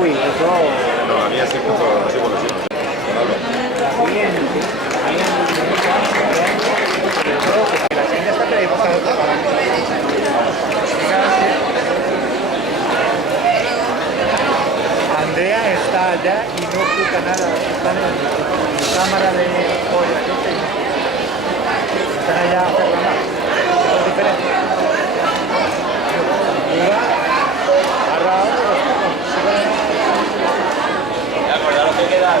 Uy, eso... No, a mí así puesto, así por lo siento. La señora está Andrea está allá y no oculta nada, están en cámara de olla, yo sé. Están allá a hacer nada. Es diferente. Ya lo que queda.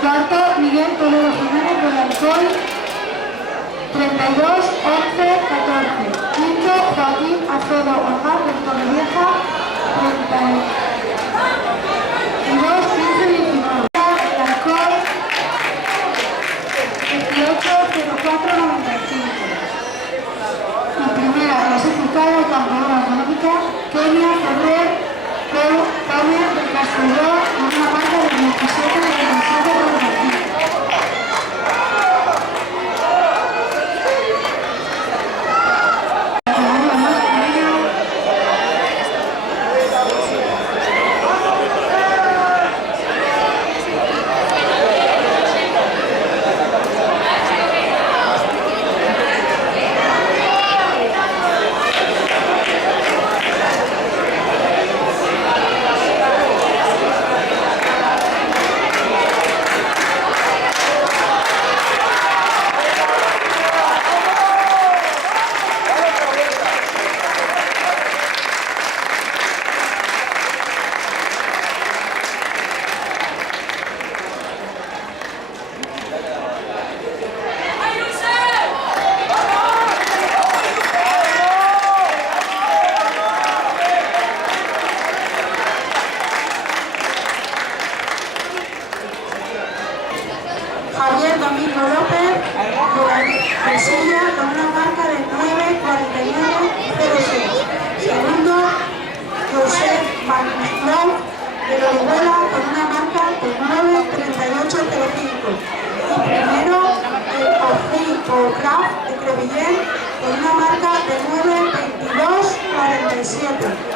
Cuarto, Miguel Toledo Jiménez del Alcoy, 32, 11, 14. Quinto, Joaquín Acedo Omar del Torrevieja, 32, 15, 19. Del Alcoy, 18, 04, 95. Y primera clasificada y campeona olímpica, Kenia Ferrer Pamia del Castelló, con una marca de 17 de 27,95. Javier Domingo López de Silla con una marca de 9:49:06. Segundo, José Magnislov de Orihuela con una marca de 9:38:05. Y primero, el Ofico Craft de Crevillén con una marca de 9:22:47.